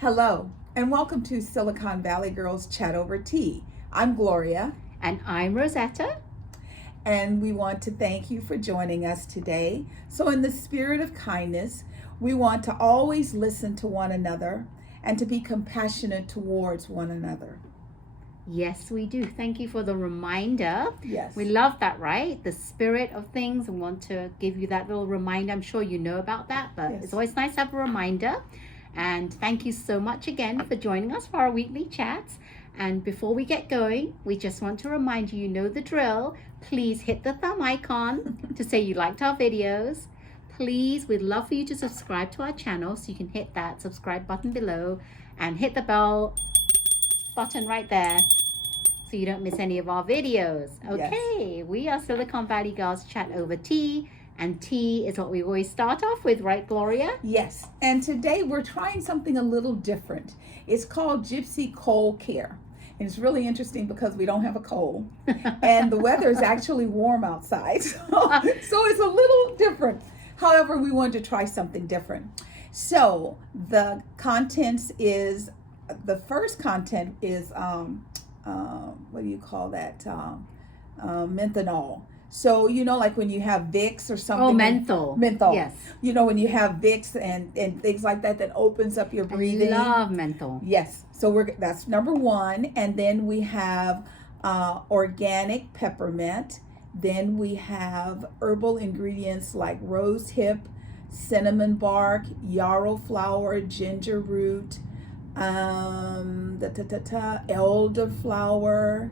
Hello, and welcome to Silicon Valley Girls Chat Over Tea. I'm Gloria, And I'm Rosetta. and we want to thank you for joining us today. So, in the spirit of kindness, we want to always listen to one another and to be compassionate towards one another. Yes, we do. Thank you for the reminder. Yes. We love that, right? The spirit of things. We want to give you that little reminder. I'm sure you know about that, but Yes. it's always nice to have a reminder. And thank you so much again for joining us for our weekly chats. And before we get going, we just want to remind you, you know the drill. Please hit the thumb icon to say you liked our videos. Please, we'd love for you to subscribe to our channel, so you can hit that subscribe button below and hit the bell button right there so you don't miss any of our videos. Okay, we are Silicon Valley Girls Chat Over Tea, and tea is what we always start off with, right, Gloria? Yes, and today we're trying something a little different. It's called Gypsy Cold Care. And it's really interesting because we don't have a cold, and the weather is actually warm outside, so it's a little different. However, we wanted to try something different. So the contents is, the first content is what do you call that? Menthanol. So, like when you have Vicks or something. Oh, menthol. Menthol. Yes. When you have Vicks and things like that opens up your breathing. I love menthol. Yes. So that's number one. And then we have organic peppermint. Then we have herbal ingredients like rose hip, cinnamon bark, yarrow flower, ginger root, elderflower.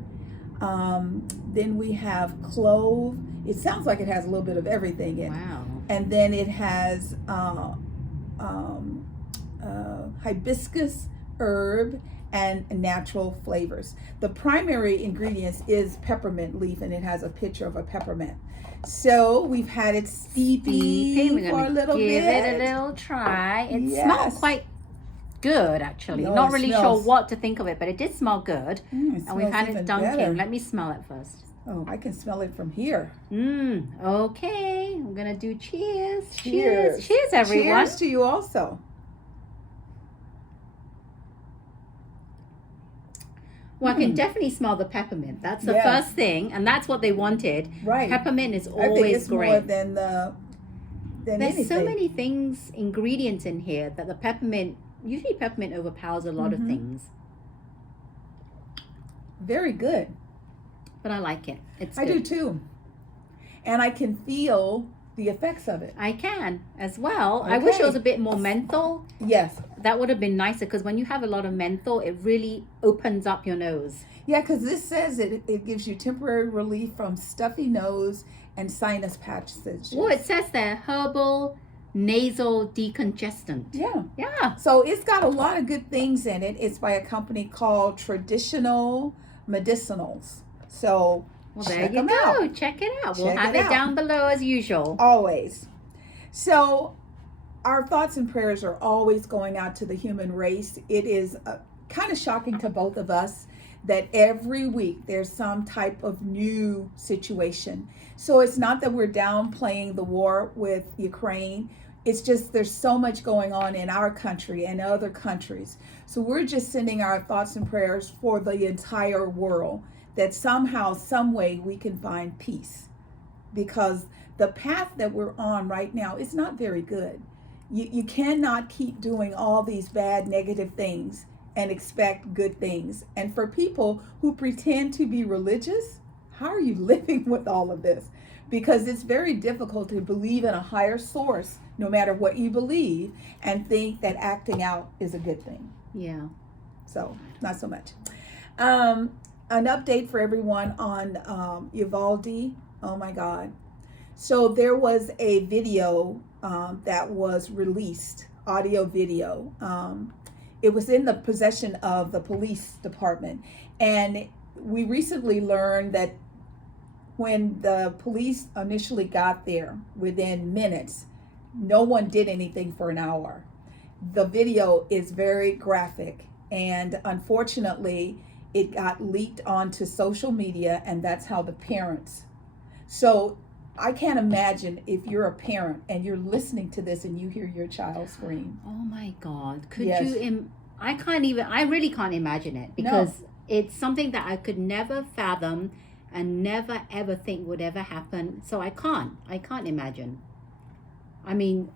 Then we have clove. It sounds like it has a little bit of everything in it. Wow. And then it has hibiscus herb and natural flavors. The primary ingredients is peppermint leaf, and it has a picture of a peppermint. So we've had it steeping for a little bit. Give it a little try. It smells quite good, actually. No, Not really sure what to think of it, but it did smell good. And we've had it dunking. Better. Let me smell it first. Oh, I can smell it from here. Okay. I'm going to do cheers. Cheers. Cheers, everyone. Cheers to you also. Well, I can definitely smell the peppermint. That's the first thing, and that's what they wanted. Right. Peppermint is always I think it's great. More than There's anything. so many things, ingredients in here that the peppermint, usually peppermint overpowers a lot of things. Very good. But I like it. It's I good. do too. And I can feel the effects of it. I can as well. Okay. I wish it was a bit more menthol. Yes. That would have been nicer, because when you have a lot of menthol, it really opens up your nose. Yeah, because this says it gives you temporary relief from stuffy nose and sinus patches. Oh, it says there, herbal nasal decongestant. Yeah. So it's got a lot of good things in it. It's by a company called Traditional Medicinals. So There you go. Check it out. We'll have it down below as usual. Always. So our thoughts and prayers are always going out to the human race. It is kind of shocking to both of us that every week there's some type of new situation. So it's not that we're downplaying the war with Ukraine. It's just there's so much going on in our country and other countries. So we're just sending our thoughts and prayers for the entire world, that somehow, some way we can find peace. Because the path that we're on right now is not very good. You cannot keep doing all these bad, negative things and expect good things. And for people who pretend to be religious, how are you living with all of this? Because it's very difficult to believe in a higher source, no matter what you believe, and think that acting out is a good thing. Yeah. So, not so much. An update for everyone on Uvalde. Oh my God. So there was a video that was released, audio video. It was in the possession of the police department. And we recently learned that when the police initially got there, within minutes, no one did anything for an hour. The video is very graphic, and unfortunately, it got leaked onto social media, and that's how the parents. So I can't imagine if you're a parent and you're listening to this and you hear your child scream. Oh my God. Could Yes. you I really can't imagine it, because it's something that I could never fathom and never ever think would ever happen. So I can't imagine. I mean,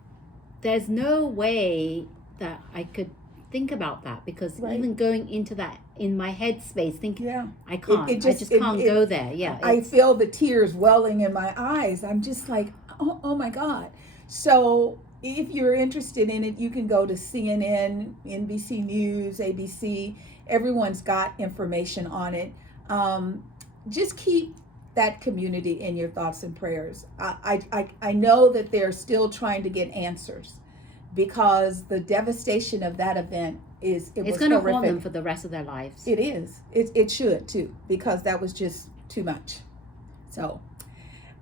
there's no way that I could think about that, because Right. even going into that in my head space, thinking, Yeah. I can't. I just can't go there. Yeah. I feel the tears welling in my eyes. I'm just like, oh my God. So if you're interested in it, you can go to CNN, NBC News, ABC. Everyone's got information on it. Just keep that community in your thoughts and prayers. I know that they're still trying to get answers, because the devastation of that event it's going to haunt them for the rest of their lives. It is. It should too, because that was just too much. So,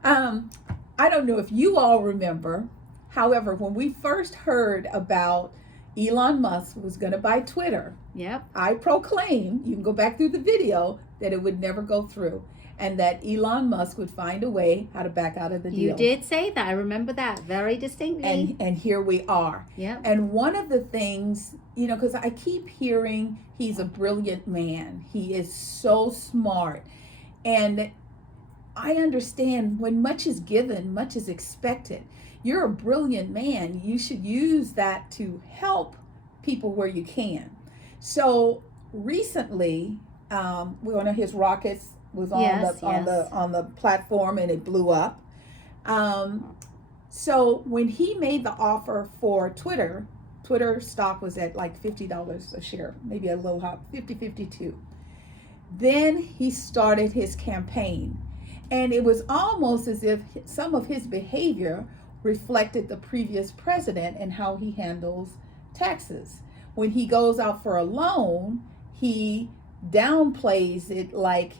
I don't know if you all remember. However, when we first heard about Elon Musk was going to buy Twitter, yep, I proclaimed, you can go back through the video, that it would never go through, and that Elon Musk would find a way how to back out of the deal. You did say that. I remember that very distinctly. And here we are. Yeah. And one of the things, because I keep hearing he's a brilliant man. He is so smart. And I understand when much is given, much is expected. You're a brilliant man. You should use that to help people where you can. So recently, one of his rockets was on the platform, and it blew up. So when he made the offer for Twitter stock was at like $50 a share, maybe a little high, 52. Then he started his campaign, and it was almost as if some of his behavior reflected the previous president and how he handles taxes. When he goes out for a loan, he downplays it like,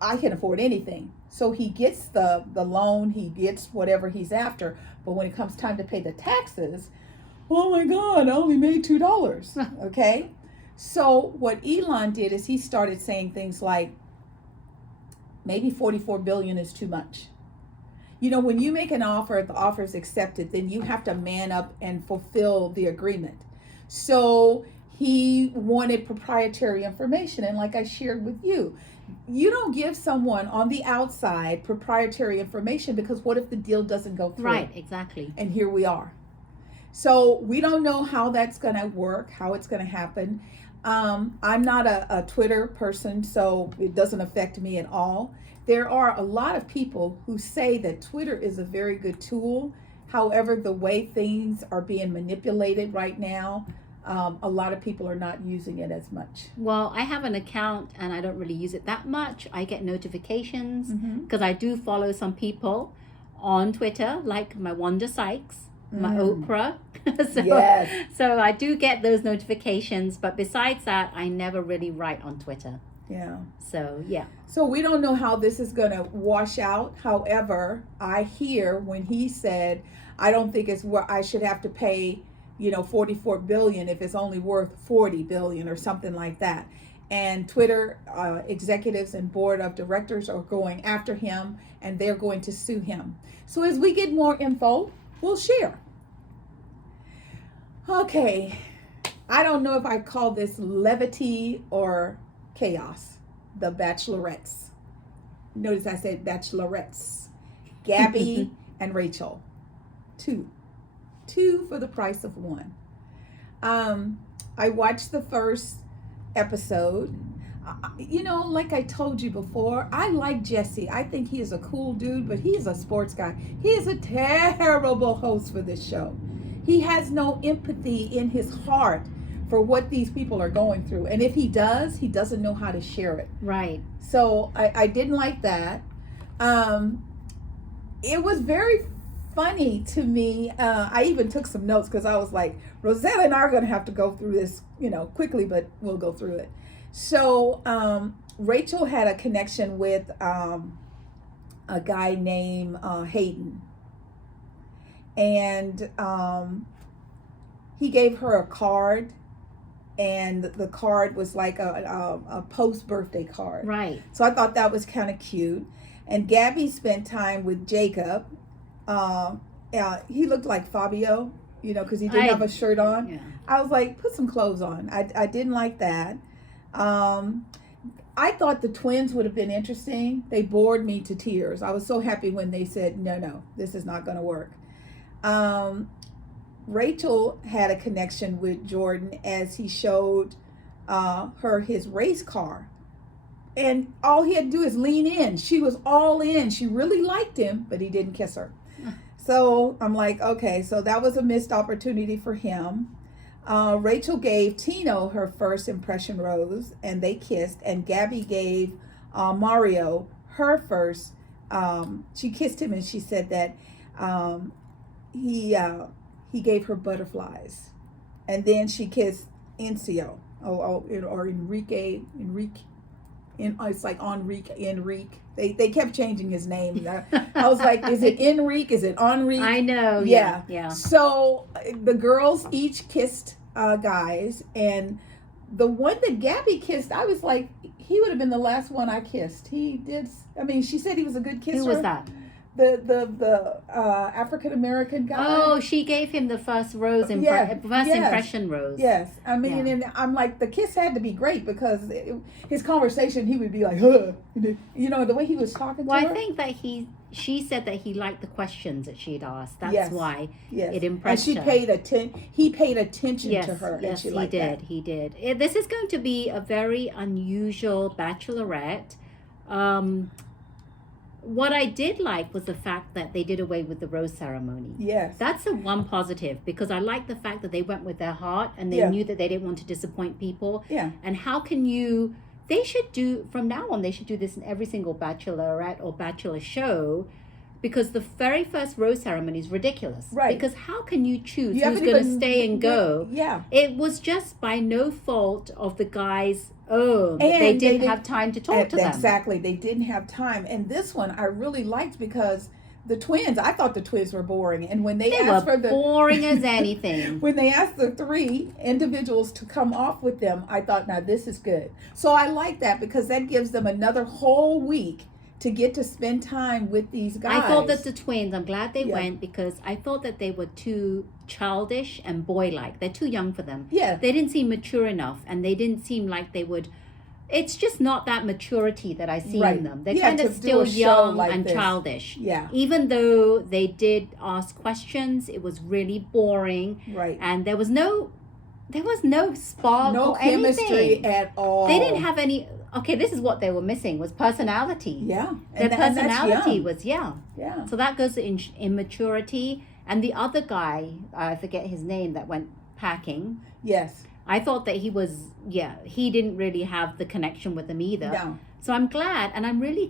I can afford anything. So he gets the loan, he gets whatever he's after. But when it comes time to pay the taxes, oh my God, I only made $2. Okay? So what Elon did is he started saying things like, maybe 44 billion is too much. When you make an offer, if the offer is accepted, then you have to man up and fulfill the agreement. So he wanted proprietary information. And like I shared with you, you don't give someone on the outside proprietary information, because what if the deal doesn't go through? Right, exactly. And here we are. So we don't know how that's going to work, how it's going to happen. I'm not a Twitter person, so it doesn't affect me at all. There are a lot of people who say that Twitter is a very good tool. However, the way things are being manipulated right now, a lot of people are not using it as much. Well, I have an account and I don't really use it that much. I get notifications because I do follow some people on Twitter, like my Wanda Sykes, my Oprah. So I do get those notifications. But besides that, I never really write on Twitter. Yeah. So, yeah. So we don't know how this is going to wash out. However, I hear when he said, I don't think it's where I should have to pay 44 billion if it's only worth 40 billion or something like that. And Twitter executives and board of directors are going after him, and they're going to sue him. So as we get more info, we'll share. Okay. I don't know if I call this levity or chaos. The Bachelorettes. Notice I said Bachelorettes. Gabby and Rachel. Two for the price of one. I watched the first episode. Like I told you before, I like Jesse. I think he is a cool dude, but he is a sports guy. He is a terrible host for this show. He has no empathy in his heart for what these people are going through. And if he does, he doesn't know how to share it. Right. So I didn't like that. It was very funny to me. I even took some notes because I was like, Rosetta and I are going to have to go through this, quickly, but we'll go through it. So Rachel had a connection with a guy named Hayden. And he gave her a card. And the card was like a post-birthday card. Right. So I thought that was kind of cute. And Gabby spent time with Jacob. He looked like Fabio. because he didn't have a shirt on. Yeah. I was like, put some clothes on. I didn't like that. I thought the twins would have been interesting. They bored me to tears. I was so happy when they said, no, this is not going to work. Rachel had a connection with Jordan as he showed her his race car. And all he had to do is lean in. She was all in. She really liked him, but he didn't kiss her. So I'm like, okay, so that was a missed opportunity for him. Rachel gave Tino her first impression rose, and they kissed. And Gabby gave Mario her first. She kissed him, and she said that he gave her butterflies. And then she kissed Encio, or Enrique. It's like Enrique. They kept changing his name. I was like, is it Enrique? Is it Enrique? I know. Yeah. Yeah. So the girls each kissed guys, and the one that Gabby kissed, I was like, he would have been the last one I kissed. He did. I mean, she said he was a good kisser. Who was that? The African American guy. Oh, she gave him the first rose, impression rose. Yes, I mean, and I'm like, the kiss had to be great because his conversation, he would be like, huh, the way he was talking to her. Well, I think that she said that he liked the questions that she'd asked. That's why it impressed her. And he paid attention to her. Yes, and she liked that. He did. This is going to be a very unusual bachelorette. What I did like was the fact that they did away with the rose ceremony. Yes. That's the one positive, because I like the fact that they went with their heart and they knew that they didn't want to disappoint people. Yeah. And how can they should do, from now on, they should do this in every single bachelorette or bachelor show, because the very first rose ceremony is ridiculous. Right. Because how can you choose who's going to stay and go? Yeah. It was just by no fault of the guys. They didn't have time to talk to them. Exactly. They didn't have time. And this one I really liked because the twins, I thought the twins were boring. And when they asked were boring as anything. When they asked the three individuals to come off with them, I thought, now this is good. So I like that because that gives them another whole week to get to spend time with these guys. I thought that the twins, I'm glad they went, because I thought that they were too childish and boy-like. They're too young for them. Yeah. They didn't seem mature enough, and they didn't seem like they would. It's just not that maturity that I see in them. They're kind of still young and childish. Yeah. Even though they did ask questions, it was really boring. Right. And there was no spark or anything. No chemistry at all. They didn't have any. Okay, this is what they were missing, was personality. Yeah. Their personality was, Yeah. So that goes to immaturity. And the other guy, I forget his name, that went packing. Yes. I thought that he didn't really have the connection with them either. No. So I'm glad, and I'm really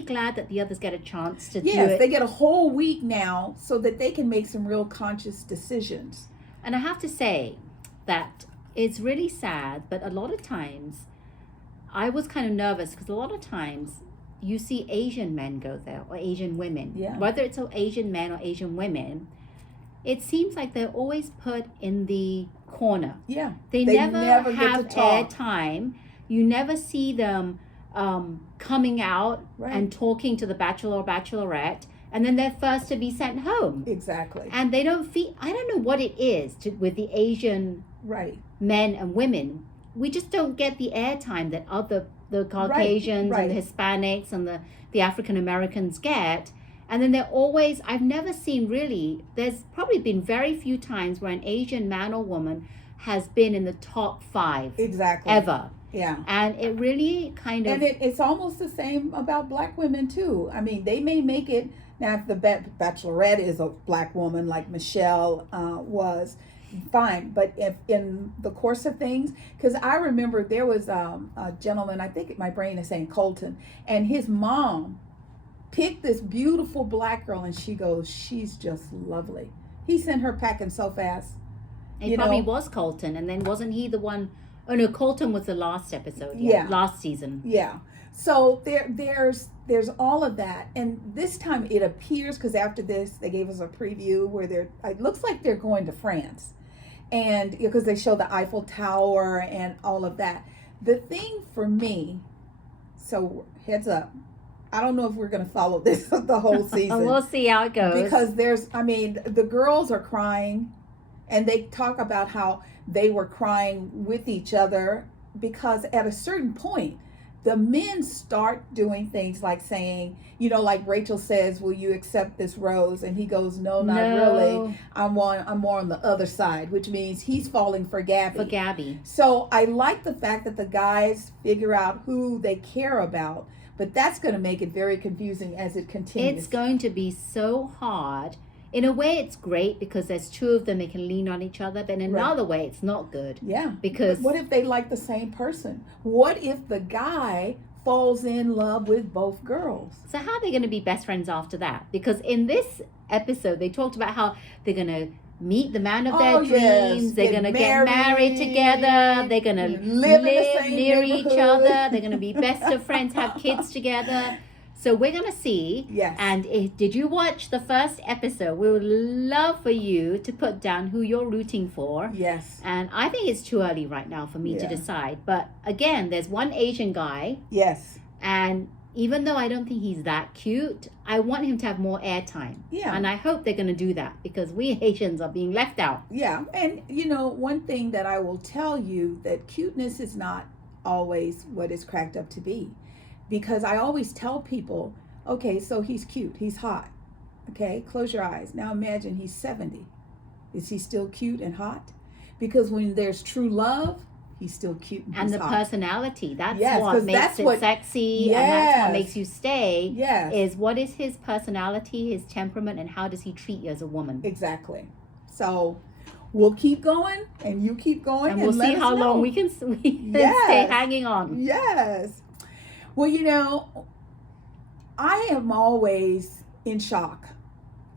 glad that the others get a chance to do it. Yes, they get a whole week now so that they can make some real conscious decisions. And I have to say that it's really sad, but a lot of times I was kind of nervous because a lot of times you see Asian men go there or Asian women. Yeah. Whether it's Asian men or Asian women, it seems like they're always put in the corner. Yeah. They never have airtime. You never see them coming out and talking to the bachelor or bachelorette. And then they're first to be sent home. Exactly. And they don't feel, I don't know what it is with the Asian men and women. We just don't get the airtime that the Caucasians and the Hispanics and the African Americans get. And then they're always, I've never seen really, there's probably been very few times where an Asian man or woman has been in the top 5. Exactly. Ever. Yeah. And it really kind of... And it's almost the same about black women too. I mean, they may make it, now if the Bachelorette is a black woman like Michelle was, fine. But if in the course of things, because I remember there was a gentleman, I think my brain is saying Colton, and his mom picked this beautiful black girl and she goes, she's just lovely. He sent her packing so fast. It probably was Colton, and then wasn't he the one? Oh no, Colton was the last episode. Last season. Yeah. So there's all of that, and this time it appears, because after this they gave us a preview where it looks like they're going to France, and because they show the Eiffel Tower and all of that. The thing for me, so heads up, I don't know if we're going to follow this the whole season. We'll see how it goes. Because the girls are crying, and they talk about how they were crying with each other because at a certain point, the men start doing things like saying, like Rachel says, will you accept this rose? And he goes, no, not really. I'm more on the other side, which means he's falling for Gabby. So I like the fact that the guys figure out who they care about, but that's going to make it very confusing as it continues. It's going to be so hard. In a way, it's great because there's two of them, they can lean on each other. But in another way, it's not good. Yeah. Because what if they like the same person? What if the guy falls in love with both girls? So how are they going to be best friends after that? Because in this episode, they talked about how they're going to meet the man of their dreams. Yes. They're going to get married together. They're going to live near each other. They're going to be best of friends, have kids together. So we're going to see. Yes. And did you watch the first episode? We would love for you to put down who you're rooting for. Yes. And I think it's too early right now for me to decide. But again, there's one Asian guy. Yes. And even though I don't think he's that cute, I want him to have more airtime. Yeah. And I hope they're going to do that because we Asians are being left out. Yeah. And, one thing that I will tell you, that cuteness is not always what it's cracked up to be. Because I always tell people, okay, so he's cute, he's hot. Okay, close your eyes. Now imagine he's 70. Is he still cute and hot? Because when there's true love, he's still cute and the hot. Personality, that's what makes it sexy, yes. and that's what makes you stay. Yes. Is what is his personality, his temperament, and how does he treat you as a woman? Exactly. So we'll keep going, and you keep going, and we'll see how long we can stay hanging on. Yes. Well, I am always in shock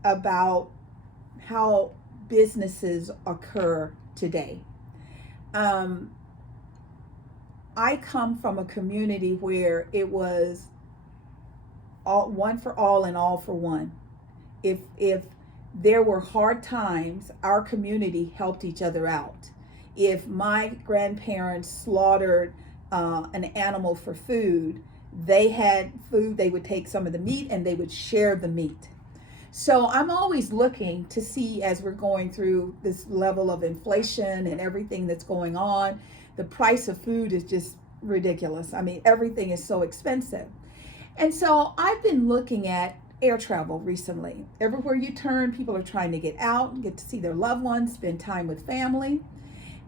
about how businesses occur today. I come from a community where it was one for all and all for one. If there were hard times, our community helped each other out. If my grandparents slaughtered an animal for food, they had food, they would take some of the meat and they would share the meat. So I'm always looking to see, as we're going through this level of inflation and everything that's going on, the price of food is just ridiculous. I mean, everything is so expensive. And so I've been looking at air travel recently. Everywhere you turn, people are trying to get out, get to see their loved ones, spend time with family.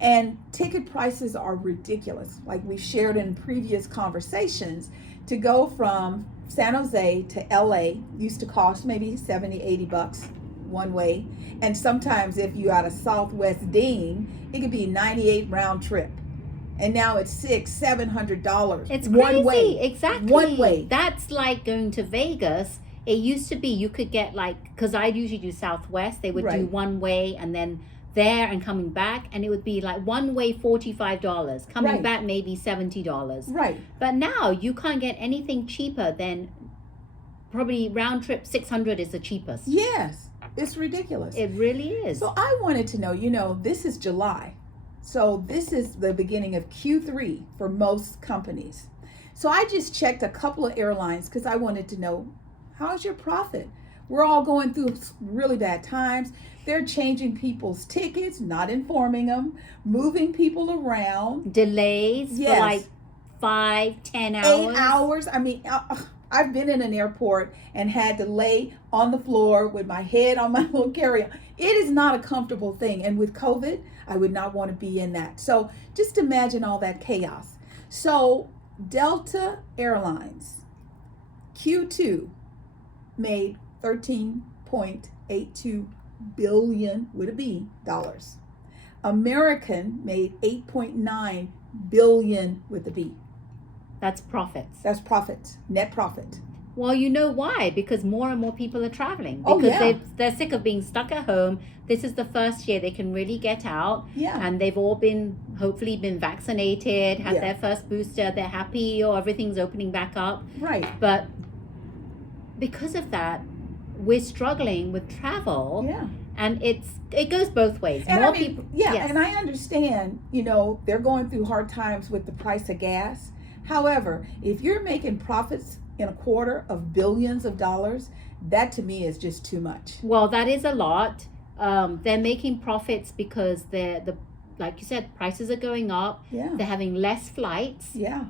And ticket prices are ridiculous. Like we shared in previous conversations, to go from San Jose to LA used to cost maybe $70-$80 one way. And sometimes if you out of Southwest Dean, it could be 98 round trip. And now it's $600-$700. It's one crazy. way. Exactly. One way. That's like going to Vegas. It used to be you could get because I usually do Southwest, they would do one way and then there and coming back, and it would be like one way $45, coming back maybe $70. Right. But now you can't get anything cheaper than probably round trip $600 is the cheapest. Yes, it's ridiculous. It really is. So I wanted to know, this is July. So this is the beginning of Q3 for most companies. So I just checked a couple of airlines because I wanted to know, how's your profit? We're all going through really bad times. They're changing people's tickets, not informing them, moving people around. Delays for 5-10 hours. 8 hours. I mean, I've been in an airport and had to lay on the floor with my head on my little carry-on. It is not a comfortable thing. And with COVID, I would not want to be in that. So just imagine all that chaos. So Delta Airlines, Q2, made $13.82 billion with a B dollars. American made $8.9 billion with a B. That's profits. That's profit, net profit. Well, you know why? Because more and more people are traveling. Because they're sick of being stuck at home. This is the first year they can really get out. Yeah. And they've all hopefully been vaccinated, had their first booster. They're happy or everything's opening back up. Right. But because of that, we're struggling with travel. Yeah. And it goes both ways. And more I mean, people. yes. And I understand, they're going through hard times with the price of gas. However, if you're making profits in a quarter of billions of dollars, that to me is just too much. Well, that is a lot. They're making profits because like you said, prices are going up. Yeah. They're having less flights. Yeah.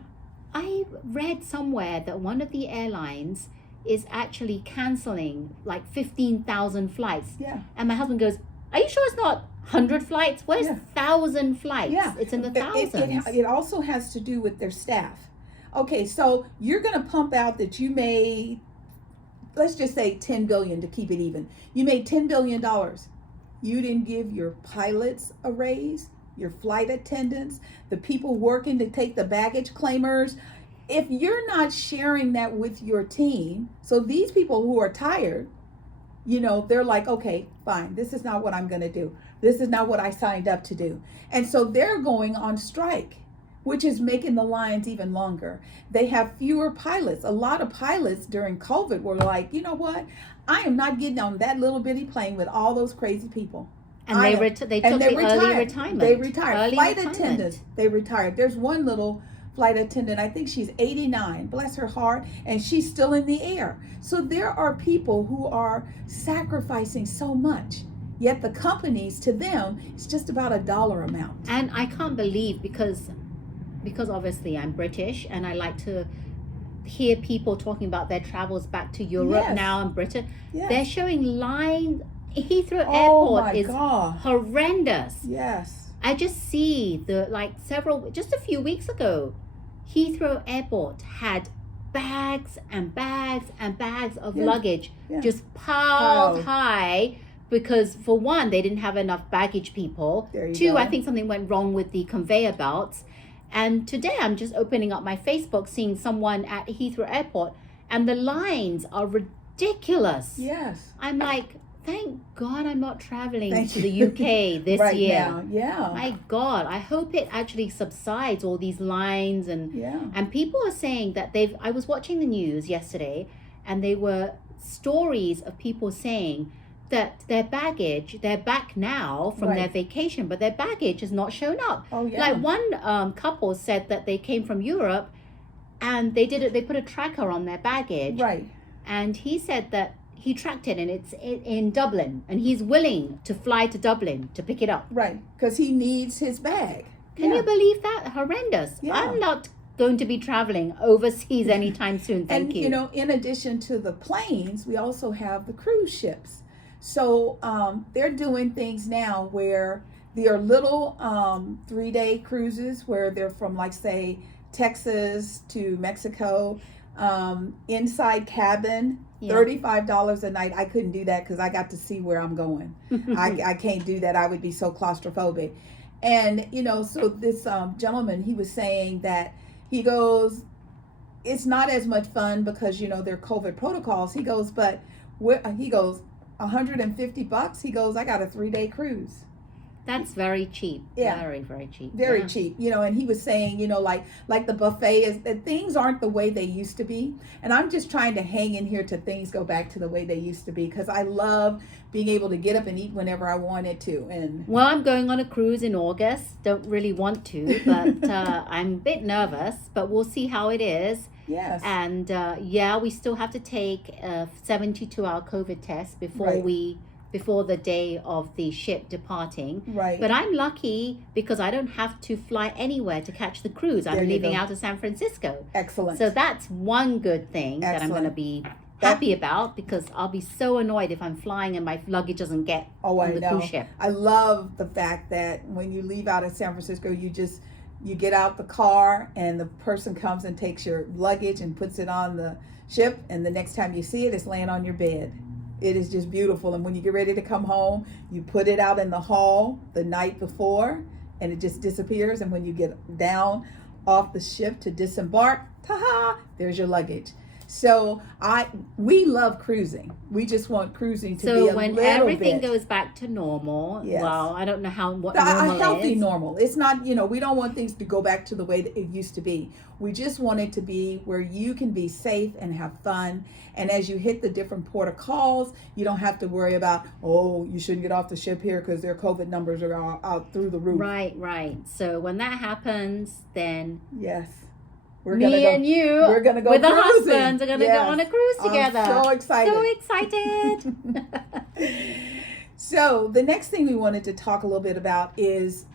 I read somewhere that one of the airlines is actually canceling like 15,000 flights. Yeah. And my husband goes, "Are you sure it's not 100 flights? Where's 1,000 flights?" Yeah. It's in the thousands. It also has to do with their staff. Okay, so you're going to pump out that you made, let's just say 10 billion to keep it even. You made $10 billion. You didn't give your pilots a raise, your flight attendants, the people working to take the baggage claimers. If you're not sharing that with your team, so these people who are tired, they're like, okay, fine, this is not what I'm going to do. This is not what I signed up to do. And so they're going on strike, which is making the lines even longer. They have fewer pilots. A lot of pilots during COVID were like, you know what? I am not getting on that little bitty plane with all those crazy people. And they took the early retirement. They retired. Early Flight retirement. attendants, they retired. There's one little flight attendant, I think she's 89, bless her heart, and she's still in the air. So there are people who are sacrificing so much, yet the companies, to them, it's just about a dollar amount. And I can't believe, because obviously I'm British and I like to hear people talking about their travels back to Europe Yes. now and Britain. Yes. They're showing lines. Heathrow Oh Airport my is God. horrendous. Yes. I just see just a few weeks ago, Heathrow Airport had bags and bags and bags of luggage just piled high, because for one, they didn't have enough baggage people. There you Two, go. I think something went wrong with the conveyor belts. And today I'm just opening up my Facebook, seeing someone at Heathrow Airport, and the lines are ridiculous. Yes. I'm like, thank God I'm not traveling Thank to the you. UK this Right year. now. Yeah. My God, I hope it actually subsides, all these lines. And people are saying that I was watching the news yesterday, and they were stories of people saying that their baggage, they're back now from their vacation, but their baggage has not shown up. Oh, yeah. Like one couple said that they came from Europe, and they put a tracker on their baggage. Right. And he said that he tracked it, and it's in Dublin, and he's willing to fly to Dublin to pick it up. Right. Because he needs his bag. Can you believe that? Horrendous. Yeah. I'm not going to be traveling overseas anytime soon. Thank you. And, in addition to the planes, we also have the cruise ships. So they're doing things now where there are little 3-day cruises where they're from, like, say, Texas to Mexico, inside cabin, $35 a night. I couldn't do that because I got to see where I'm going. I can't do that. I would be so claustrophobic. And, so this gentleman, he was saying that he goes, it's not as much fun because, there are COVID protocols. He goes, but he goes, $150. He goes, I got a 3-day cruise. That's very cheap. Yeah. Very, very cheap. Very cheap. And he was saying, like the buffet is that things aren't the way they used to be. And I'm just trying to hang in here till things go back to the way they used to be, because I love being able to get up and eat whenever I wanted to. And well, I'm going on a cruise in August. Don't really want to, but I'm a bit nervous, but we'll see how it is. Yes. And we still have to take a 72-hour COVID test before the day of the ship departing. Right. But I'm lucky because I don't have to fly anywhere to catch the cruise. I'm leaving out of San Francisco. Excellent. So that's one good thing that I'm going to be happy about, because I'll be so annoyed if I'm flying and my luggage doesn't get on the cruise ship. I love the fact that when you leave out of San Francisco, you get out the car and the person comes and takes your luggage and puts it on the ship, and the next time you see it, it's laying on your bed. It is just beautiful. And when you get ready to come home, you put it out in the hall the night before, and it just disappears. And when you get down off the ship to disembark, ta-ha, there's your luggage. So we love cruising. We just want cruising to be a little bit. So when everything goes back to normal, well, I don't know what normal is. A healthy normal. It's not, we don't want things to go back to the way that it used to be. We just want it to be where you can be safe and have fun. And as you hit the different port of calls, you don't have to worry about, you shouldn't get off the ship here because their COVID numbers are out through the roof. Right. So when that happens, then yes. Me and you, we're gonna go with the cruising. husbands, are going to go on a cruise together. I'm so excited. So excited. So the next thing we wanted to talk a little bit about is,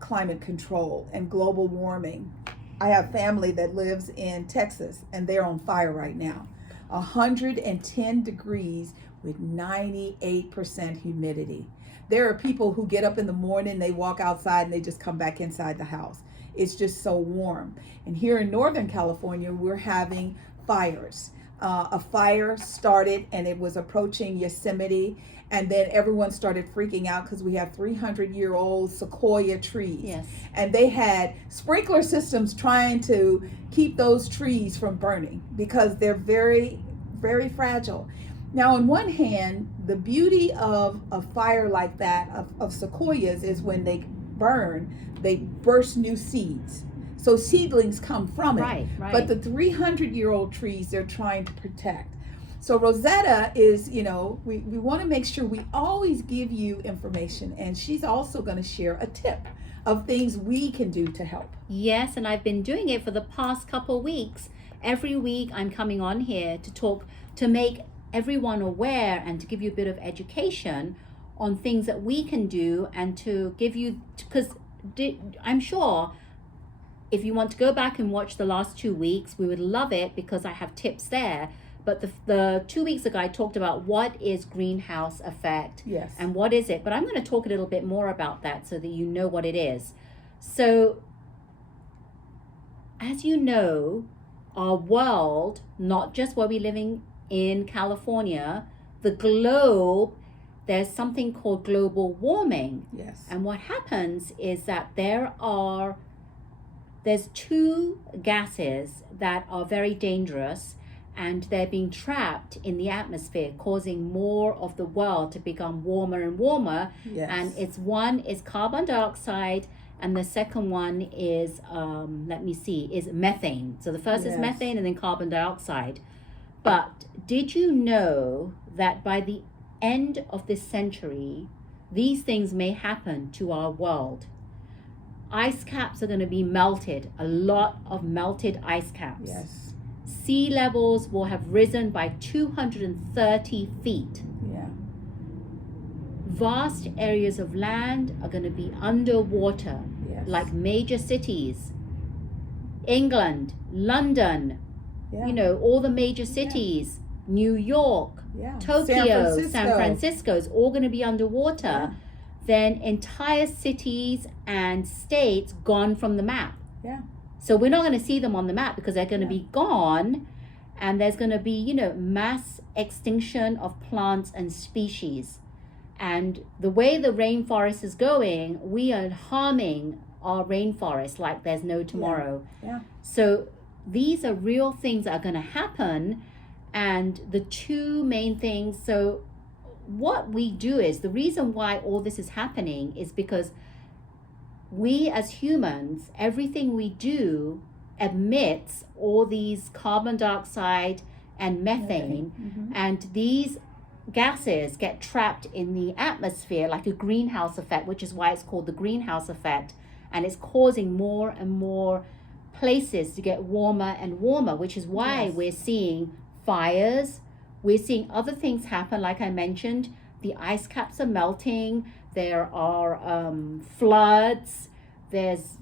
climate control and global warming. I have family that lives in Texas, and they're on fire right now. 110 degrees with 98% humidity. There are people who get up in the morning, they walk outside, and they just come back inside the house. It's just so warm. And here in Northern California, we're having fires. A fire started, and it was approaching Yosemite, and then everyone started freaking out because we have 300-year-old sequoia trees. Yes. And they had sprinkler systems trying to keep those trees from burning because they're very, very fragile. Now, on one hand, the beauty of a fire like that, of sequoias, is when they burn, they burst new seeds. So seedlings come from it. Right. But the 300-year-old trees they're trying to protect. So Rosetta is, we want to make sure we always give you information. And she's also going to share a tip of things we can do to help. Yes, and I've been doing it for the past couple weeks. Every week I'm coming on here to talk, to make everyone aware and to give you a bit of education on things that we can do, and to give you, because I'm sure if you want to go back and watch the last 2 weeks, we would love it because I have tips there. But the 2 weeks ago, I talked about what is greenhouse effect. Yes. And what is it. But I'm going to talk a little bit more about that so that you know what it is. So, as you know, our world, not just where we're living in California, the globe, there's something called global warming. Yes. And what happens is that there's two gases that are very dangerous, and they're being trapped in the atmosphere, causing more of the world to become warmer and warmer. Yes. And one is carbon dioxide, and the second one is is methane. So the first is methane, and then carbon dioxide. But did you know that by the end of this century, these things may happen to our world? Ice caps are going to be melted, a lot of melted ice caps. Yes. Sea levels will have risen by 230 feet. Yeah. Vast areas of land are going to be underwater, Yes. like major cities. England, London, Yeah. all the major cities, New York, Yeah. Tokyo, San Francisco is all going to be underwater. Yeah. Then entire cities and states gone from the map. Yeah. So we're not going to see them on the map because they're going to be gone, and there's going to be, mass extinction of plants and species. And the way the rainforest is going, we are harming our rainforest like there's no tomorrow. Yeah. So these are real things that are going to happen. And the two main things, so what we do is, the reason why all this is happening is because we as humans, everything we do emits all these carbon dioxide and methane. Mm-hmm. And these gases get trapped in the atmosphere like a greenhouse effect, which is why it's called the greenhouse effect. And it's causing more and more places to get warmer and warmer, which is why we're seeing fires. We're seeing other things happen, like I mentioned. The ice caps are melting. There are floods. There's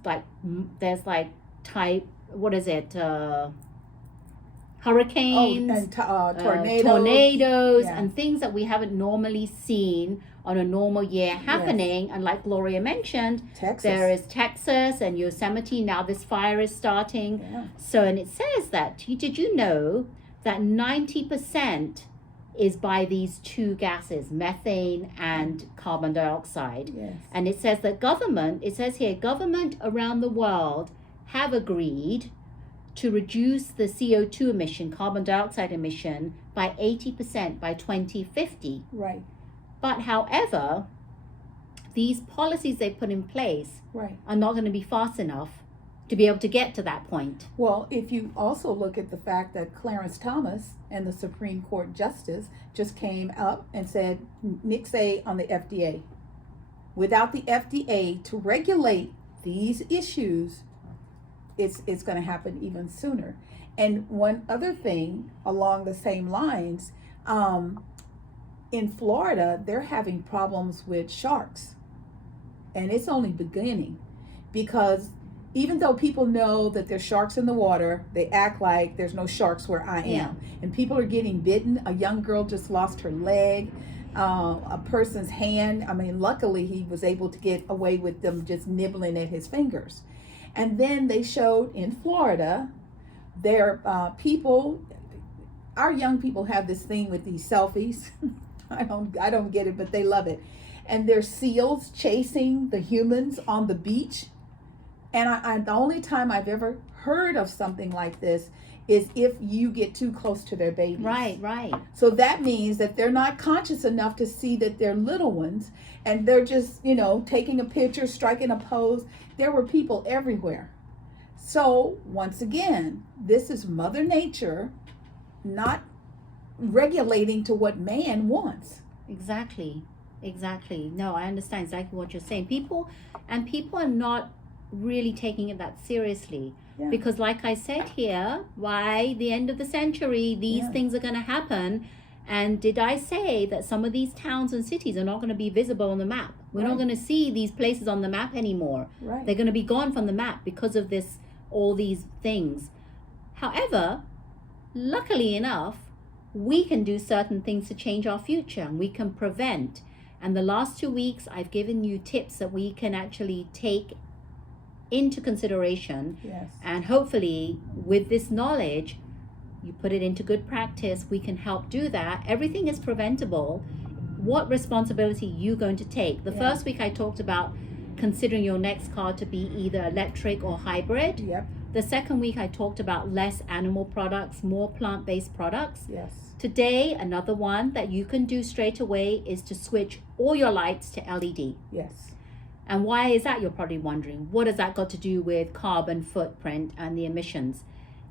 hurricanes, and tornadoes, tornadoes, and things that we haven't normally seen on a normal year happening. And like Gloria mentioned, there is Texas and Yosemite. Now this fire is starting. Yeah. So, and it says that, did you know that 90% is by these two gases, methane and carbon dioxide? Yes. And it says that government around the world have agreed to reduce the CO2 emission, carbon dioxide emission, by 80% by 2050. Right. But however, these policies they put in place are not going to be fast enough to be able to get to that point. Well, if you also look at the fact that Clarence Thomas and the Supreme Court Justice just came up and said, nixay on the FDA. Without the FDA to regulate these issues, it's going to happen even sooner. And one other thing along the same lines, in Florida, they're having problems with sharks, and it's only beginning because even though people know that there's sharks in the water, they act like there's no sharks where I am. Yeah. And people are getting bitten. A young girl just lost her leg, a person's hand. I mean, luckily he was able to get away with them just nibbling at his fingers. And then they showed in Florida, their people, our young people have this thing with these selfies. I don't get it, but they love it. And there's seals chasing the humans on the beach. And I the only time I've ever heard of something like this is if you get too close to their babies. Right. So that means that they're not conscious enough to see that they're little ones, and they're just, taking a picture, striking a pose. There were people everywhere. So once again, this is Mother Nature not regulating to what man wants. Exactly. No, I understand exactly what you're saying. People are not really taking it that seriously. Yeah. Because like I said here, by the end of the century, these things are going to happen. And did I say that some of these towns and cities are not going to be visible on the map? We're not going to see these places on the map anymore. Right. They're going to be gone from the map because of this, all these things. However, luckily enough, we can do certain things to change our future, and we can prevent. And the last 2 weeks, I've given you tips that we can actually take into consideration. Yes. And hopefully, with this knowledge, you put it into good practice, we can help do that. Everything is preventable. What responsibility are you going to take? The first week I talked about considering your next car to be either electric or hybrid. Yep. The second week I talked about less animal products, more plant-based products. Yes. Today, another one that you can do straight away is to switch all your lights to LED. Yes. And why is that, you're probably wondering? What has that got to do with carbon footprint and the emissions?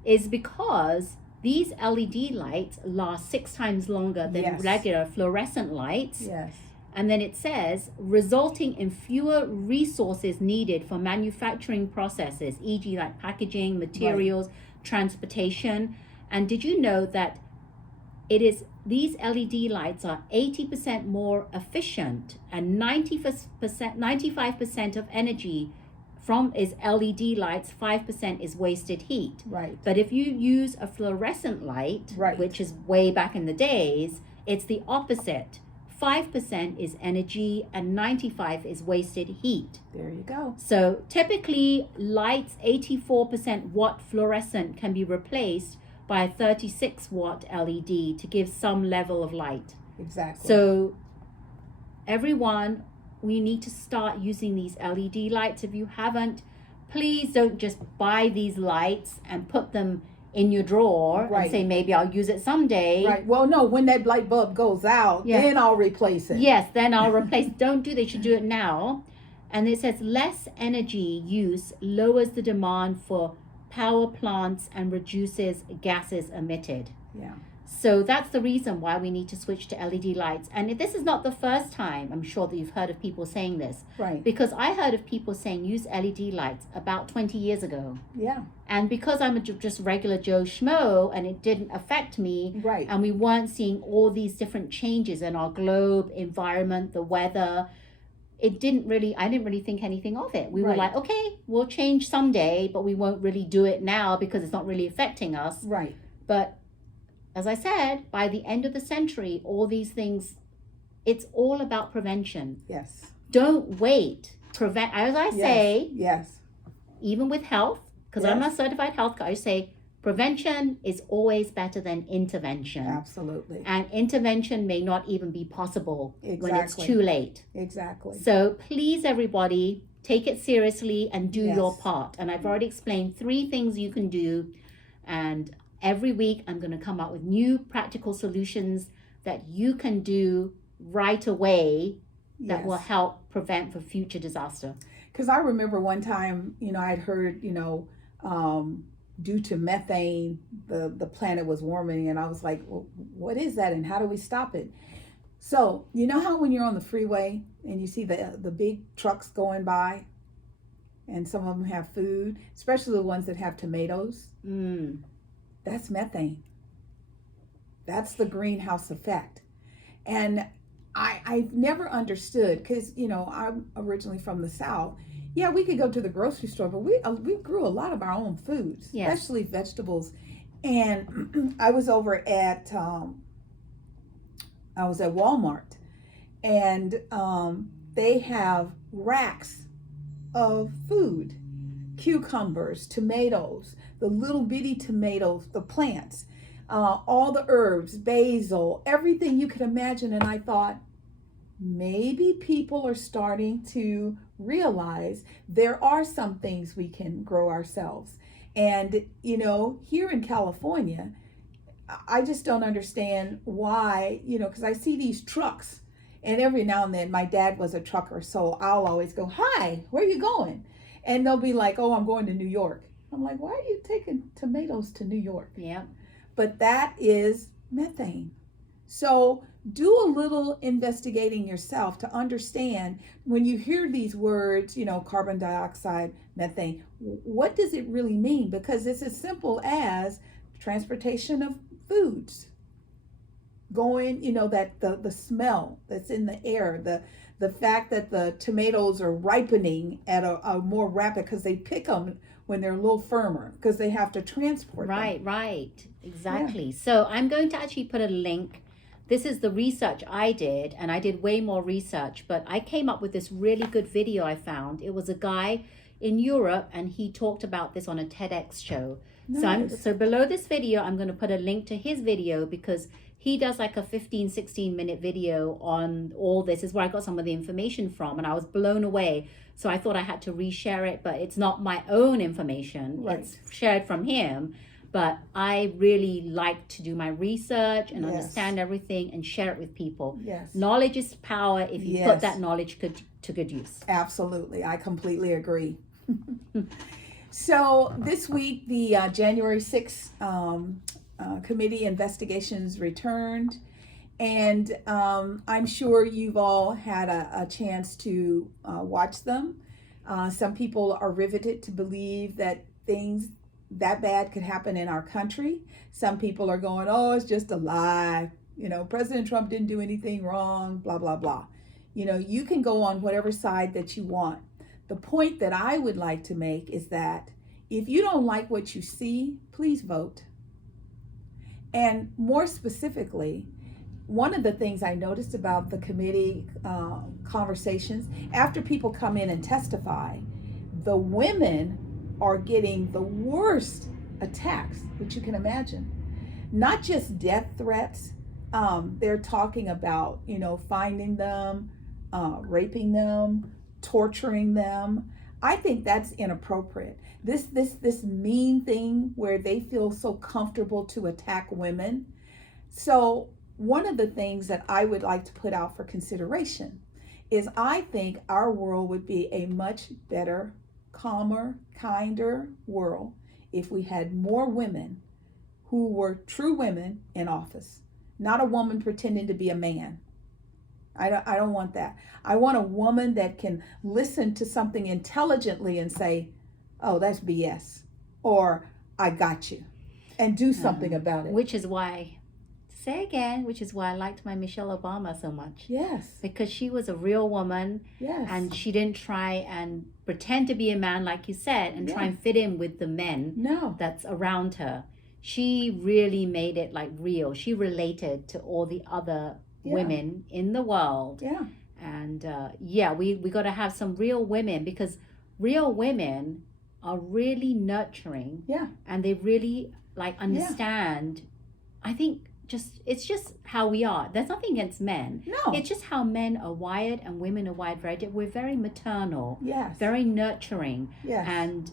Is because these LED lights last 6 times longer than regular fluorescent lights. Yes. And then it says, resulting in fewer resources needed for manufacturing processes, e.g. like packaging, materials, transportation. And did you know that these LED lights are 80% more efficient, and 95% of energy from is LED lights, 5% is wasted heat. Right. But if you use a fluorescent light, which is way back in the days, it's the opposite. 5% is energy and 95% is wasted heat. There you go. So typically lights 84% watt fluorescent can be replaced by a 36 watt LED to give some level of light. Exactly. So everyone, we need to start using these LED lights. If you haven't, please don't just buy these lights and put them in your drawer and say, maybe I'll use it someday. Right. Well, no, when that light bulb goes out, then I'll replace it. Yes, then I'll replace. Don't do that. You should do it now. And it says less energy use lowers the demand for power plants and reduces gases emitted. Yeah. So that's the reason why we need to switch to LED lights. And this is not the first time, I'm sure that you've heard of people saying this. Right. Because I heard of people saying use LED lights about 20 years ago. Yeah. And because I'm just regular Joe Schmo and it didn't affect me. Right. And we weren't seeing all these different changes in our globe, environment, the weather. I didn't really think anything of it. We were like, okay, we'll change someday, but we won't really do it now because it's not really affecting us. Right. But as I said, by the end of the century, all these things, it's all about prevention. Yes. Don't wait. Prevent, as I say, even with health, because I'm a certified health coach, I say prevention is always better than intervention. Absolutely. And intervention may not even be possible when it's Exactly. too late. Exactly. So please, everybody, take it seriously and do your part. And I've already explained 3 things you can do. And every week, I'm going to come up with new practical solutions that you can do right away that will help prevent for future disaster. Because I remember one time, I'd heard, due to methane, the planet was warming. And I was like, well, what is that? And how do we stop it? So, you know how when you're on the freeway and you see the big trucks going by? and some of them have food, especially the ones that have tomatoes. That's methane. That's the greenhouse effect. And I've never understood, because, I'm originally from the South. Yeah, we could go to the grocery store, but we grew a lot of our own foods, Yes. especially vegetables. And I was over at Walmart, and they have racks of food, cucumbers, tomatoes, the little bitty tomatoes, the plants, all the herbs, basil, everything you could imagine. And I thought, maybe people are starting to realize there are some things we can grow ourselves. And, here in California, I just don't understand why, because I see these trucks, and every now and then my dad was a trucker, so I'll always go, "Hi, where are you going?" And they'll be like, "Oh, I'm going to New York." I'm like, "Why are you taking tomatoes to New York?" Yeah. But that is methane. So do a little investigating yourself to understand when you hear these words, carbon dioxide, methane, what does it really mean? Because it's as simple as transportation of foods going, that the smell that's in the air, the fact that the tomatoes are ripening at a more rapid, because they pick them when they're a little firmer, because they have to transport them. Right, exactly. So I'm going to actually put a link. This is the research I did, and I did way more research, but I came up with this really good video I found. It was a guy in Europe, and he talked about this on a TEDx show. Nice. So below this video, I'm going to put a link to his video, because he does like a 16 minute video on all this. Is where I got some of the information from, and I was blown away. So I thought I had to reshare it, but it's not my own information. Right. It's shared from him. But I really like to do my research and Yes. understand everything and share it with people. Yes. Knowledge is power if you Yes. put that knowledge to good use. Absolutely. I completely agree. So this week, the January 6th committee investigations returned. And I'm sure you've all had a chance to watch them. Some people are riveted to believe that things that bad could happen in our country. Some people are going, "Oh, it's just a lie. President Trump didn't do anything wrong, blah, blah, blah." You can go on whatever side that you want. The point that I would like to make is that if you don't like what you see, please vote. And more specifically, one of the things I noticed about the committee conversations, after people come in and testify, the women are getting the worst attacks that you can imagine. Not just death threats. They're talking about, finding them, raping them, torturing them. I think that's inappropriate. This mean thing where they feel so comfortable to attack women. So one of the things that I would like to put out for consideration is I think our world would be a much better, calmer, kinder world if we had more women who were true women in office, not a woman pretending to be a man. I don't want that. I want a woman that can listen to something intelligently and say, "Oh, that's BS," or "I got you," and do something about it. Which is why I liked my Michelle Obama so much. Yes. Because she was a real woman. Yes. And she didn't try and pretend to be a man, like you said, and try and fit in with the men that's around her. She really made it like real. She related to all the other women in the world. Yeah. And we got to have some real women, because real women are really nurturing. Yeah. And they really understand. I think it's just how we are. There's nothing against men. No. It's just how men are wired and women are wired very different. We're very maternal. Yes. Very nurturing. Yes. And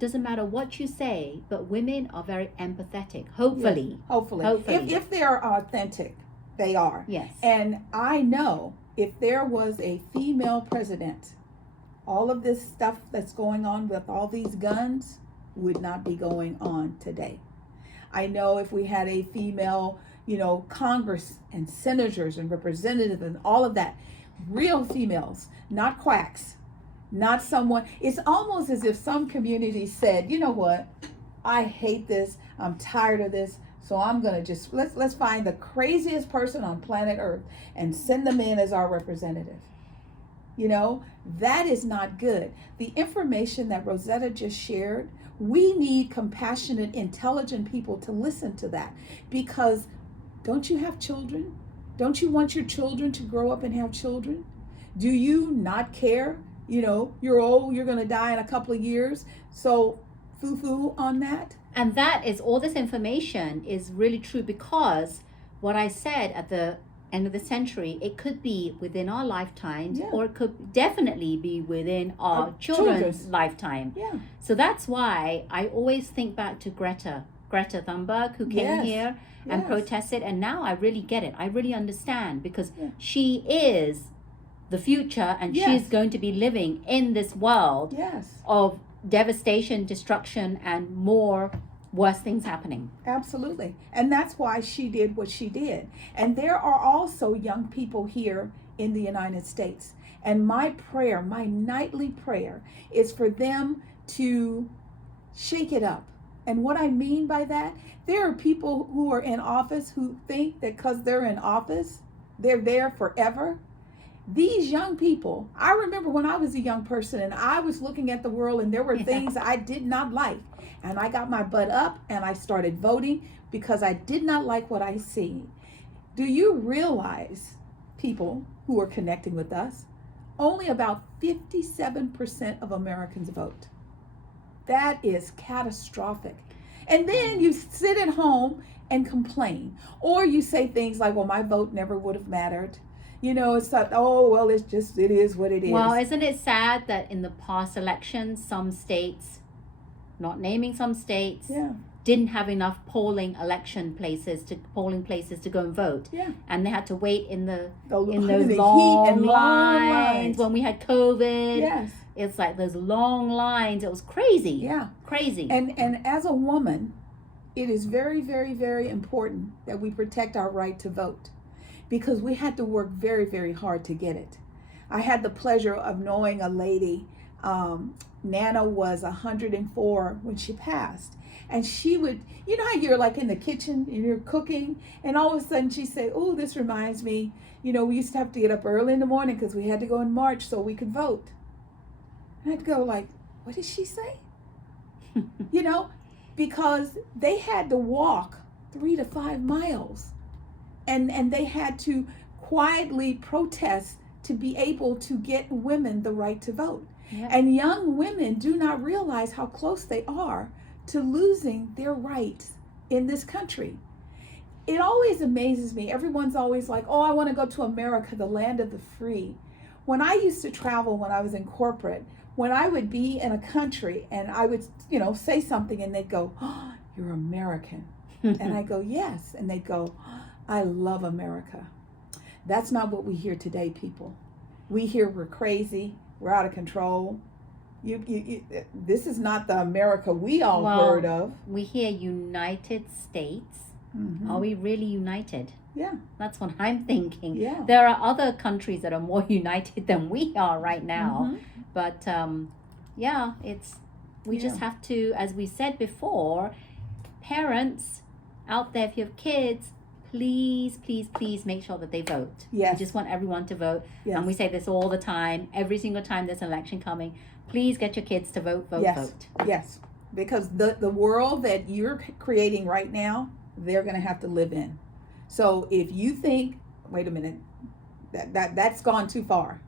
doesn't matter what you say, but women are very empathetic. Hopefully. Yes. Hopefully. If they are authentic, they are. Yes. And I know if there was a female president, all of this stuff that's going on with all these guns would not be going on today. I know if we had a female, Congress and senators and representatives and all of that, real females, not quacks, not someone. It's almost as if some communities said, you know what, I hate this, I'm tired of this, so I'm gonna just let's find the craziest person on planet Earth and send them in as our representative. You know, that is not good. The information that Rosetta just shared, we need compassionate, intelligent people to listen to that, because don't you have children? Don't you want your children to grow up and have children? Do you not care? You know, you're old, you're going to die in a couple of years. So, foo-foo on that. And that is, all this information is really true, because what I said at the end of the century, it could be within our lifetimes, Yeah. or it could definitely be within our children's lifetime. Yeah. So that's why I always think back to Greta Thunberg, who came Yes. here and Yes. protested, and now I really get it. I really understand, because Yeah. she is the future, and Yes. she's going to be living in this world Yes. of devastation, destruction, and more worse things happening. Absolutely. And that's why she did what she did. And there are also young people here in the United States. And my prayer, my nightly prayer, is for them to shake it up. And what I mean by that, there are people who are in office who think that because they're in office, they're there forever. These young people, I remember when I was a young person and I was looking at the world and there were things I did not like. And I got my butt up and I started voting because I did not like what I see. Do you realize, people who are connecting with us, only about 57% of Americans vote? That is catastrophic. And then you sit at home and complain. Or you say things like, well, my vote never would have mattered. You know, it's like, oh, well, it is what it is. Well, isn't it sad that in the past elections, some states, not naming some states, Yeah. didn't have enough polling places to go and vote, Yeah. and they had to wait in The those heat long and long lines when we had COVID. Yes. It's like those long lines. It was crazy. Yeah. Crazy. And as a woman, it is very, very, very important that we protect our right to vote, because we had to work very, very hard to get it. I had the pleasure of knowing a lady, Nana was 104 when she passed. And she would, you know how you're like in the kitchen and you're cooking, and all of a sudden she'd say, oh, this reminds me, you know, we used to have to get up early in the morning because we had to go and march so we could vote. And I'd go like, what did she say? You know, because they had to walk 3 to 5 miles. And they had to quietly protest to be able to get women the right to vote. Yep. And young women do not realize how close they are to losing their rights in this country. It always amazes me. Everyone's always like, oh, I want to go to America, the land of the free. When I used to travel, when I was in corporate, when I would be in a country and I would, you know, say something and they'd go, oh, you're American. And I go, yes. And they'd go, I love America. That's not what we hear today, people. We hear we're crazy, we're out of control. This is not the America we all heard of. We hear United States. Mm-hmm. Are we really united? Yeah. That's what I'm thinking. Yeah. There are other countries that are more united than we are right now. Mm-hmm. But yeah, we just have to, as we said before, parents out there, if you have kids, please, please, please make sure that they vote. Yes. We just want everyone to vote. Yes. And we say this all the time, every single time there's an election coming. Please get your kids to vote, vote, Yes. vote. Yes. Because the world that you're creating right now, they're going to have to live in. So if you think, wait a minute, that's gone too far.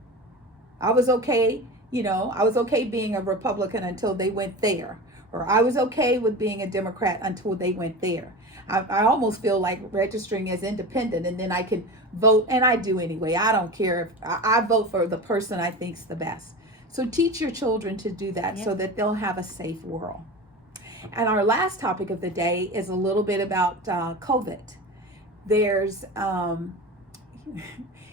I was okay, you know, I was okay being a Republican until they went there. Or I was okay with being a Democrat until they went there. I almost feel like registering as independent, and then I can vote, and I do anyway. I don't care if I vote for the person I think's the best. So teach your children to do that so that they'll have a safe world. And our last topic of the day is a little bit about COVID. There's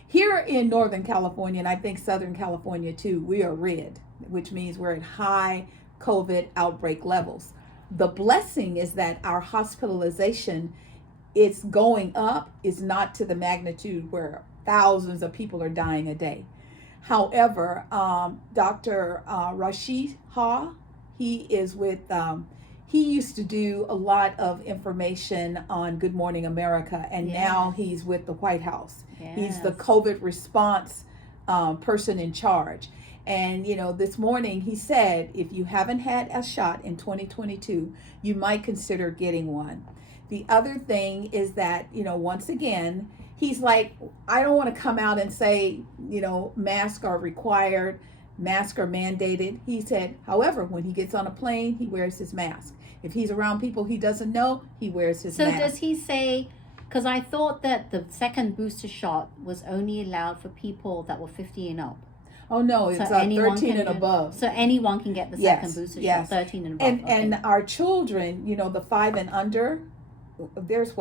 here in Northern California, and I think Southern California too, we are red, which means we're at high COVID outbreak levels. The blessing is that our hospitalization is going up, is not to the magnitude where thousands of people are dying a day. However, Dr. Rashid Ha, he is with, he used to do a lot of information on Good Morning America, and now he's with the White House. He's the COVID response person in charge. And, this morning he said, if you haven't had a shot in 2022, you might consider getting one. The other thing is that, once again, he's like, I don't want to come out and say, masks are required, masks are mandated. He said, however, when he gets on a plane, he wears his mask. If he's around people he doesn't know, he wears his mask. So does he say, because I thought that the second booster shot was only allowed for people that were 50 and up. Oh no, it's 13 and above. So anyone can get the second booster shot, 13 and above. And our children, the 5 and under, there's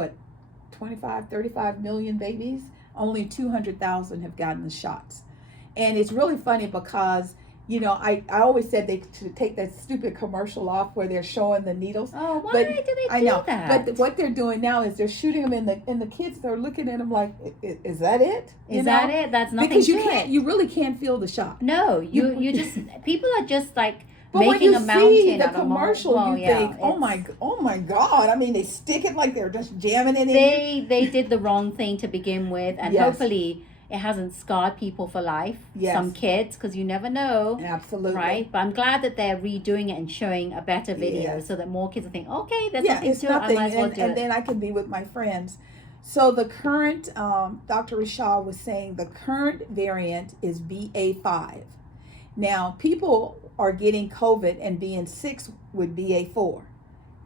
25, 35 million babies. Only 200,000 have gotten the shots. And it's really funny because, I always said they should take that stupid commercial off where they're showing the needles. Oh, why do they do that? But what they're doing now is they're shooting them in the kids are looking at them like, is that it? That it? That's nothing because you really can't feel the shot. No, you just, people are just like, but making a mountain when you see the out of commercial, you think, oh my God. I mean, they stick it like they're just jamming it in. They did the wrong thing to begin with, and hopefully it hasn't scarred people for life. Some kids, because you never know. Absolutely. Right? But I'm glad that they're redoing it and showing a better video so that more kids will think, okay, there's nothing to it, I might as well do it. And then I can be with my friends. So the current, Dr. Rashad was saying the current variant is BA5. Now, people are getting COVID and being sick with BA4.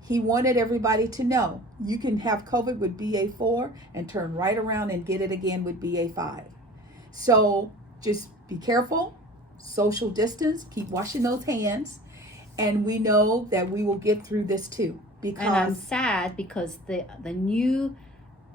He wanted everybody to know you can have COVID with BA4 and turn right around and get it again with BA5. So just be careful, social distance, keep washing those hands, and we know that we will get through this too. Because and I'm sad because the new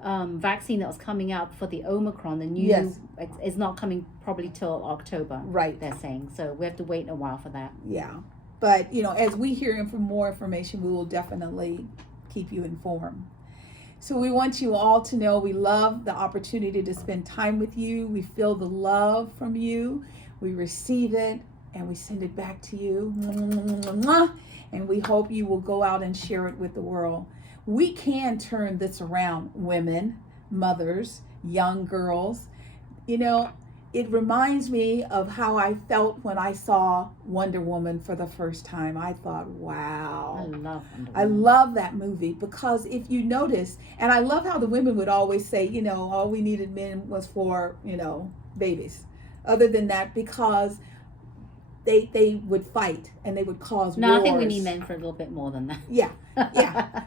vaccine that was coming out for the Omicron, the new is not coming probably till October. Right. They're saying. So we have to wait a while for that. Yeah. But, as we hear more information, we will definitely keep you informed. So we want you all to know we love the opportunity to spend time with you. We feel the love from you. We receive it and we send it back to you. And we hope you will go out and share it with the world. We can turn this around, women, mothers, young girls. It reminds me of how I felt when I saw Wonder Woman for the first time. I thought, wow. I love Wonder Woman. I love that movie because if you notice, and I love how the women would always say, all we needed men was for, babies. Other than that, because they would fight and they would cause wars. No, I think we need men for a little bit more than that. Yeah.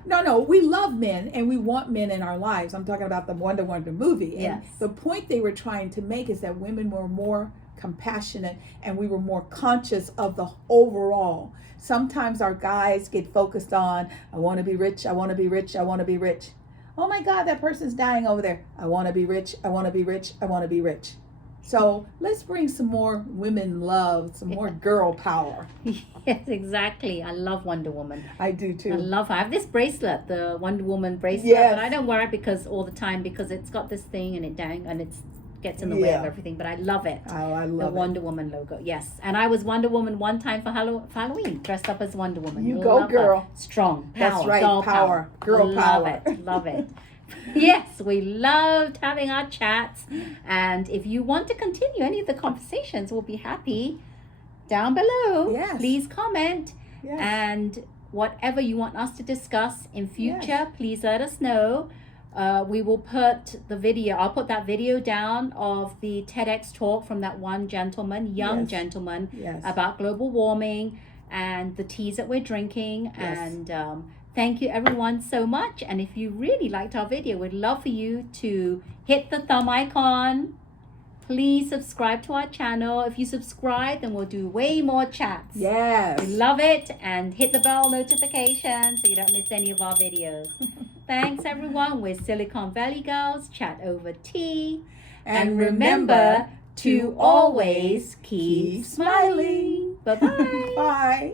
No, we love men and we want men in our lives. I'm talking about the Wonder movie. And the point they were trying to make is that women were more compassionate and we were more conscious of the overall. Sometimes our guys get focused on, I want to be rich, I want to be rich, I want to be rich. Oh my God, that person's dying over there. I want to be rich, I want to be rich, I want to be rich. So let's bring some more women love, some more girl power. Yes, exactly. I love Wonder Woman. I do too. I love her. I have this bracelet, the Wonder Woman bracelet, but I don't wear it because it's got this thing and it gets in the way of everything. But I love it. Oh, I love the Wonder Woman logo. Yes, and I was Wonder Woman one time for Halloween, dressed up as Wonder Woman. You go, girl. Her. Strong power. That's right. Doll power. Girl love power. Love it. Yes, we loved having our chats, and if you want to continue any of the conversations, we'll be happy down below. Yes. Please comment, and whatever you want us to discuss in future, please let us know. We will put the video, I'll put that video down of the TEDx talk from that one gentleman, young gentleman, about global warming and the teas that we're drinking. And thank you everyone so much. And if you really liked our video, we'd love for you to hit the thumb icon. Please subscribe to our channel. If you subscribe, then we'll do way more chats. Yes. We love it. And hit the bell notification so you don't miss any of our videos. Thanks everyone. We're Silicon Valley Girls. Chat over tea. And remember to always keep smiling. Bye-bye. Bye.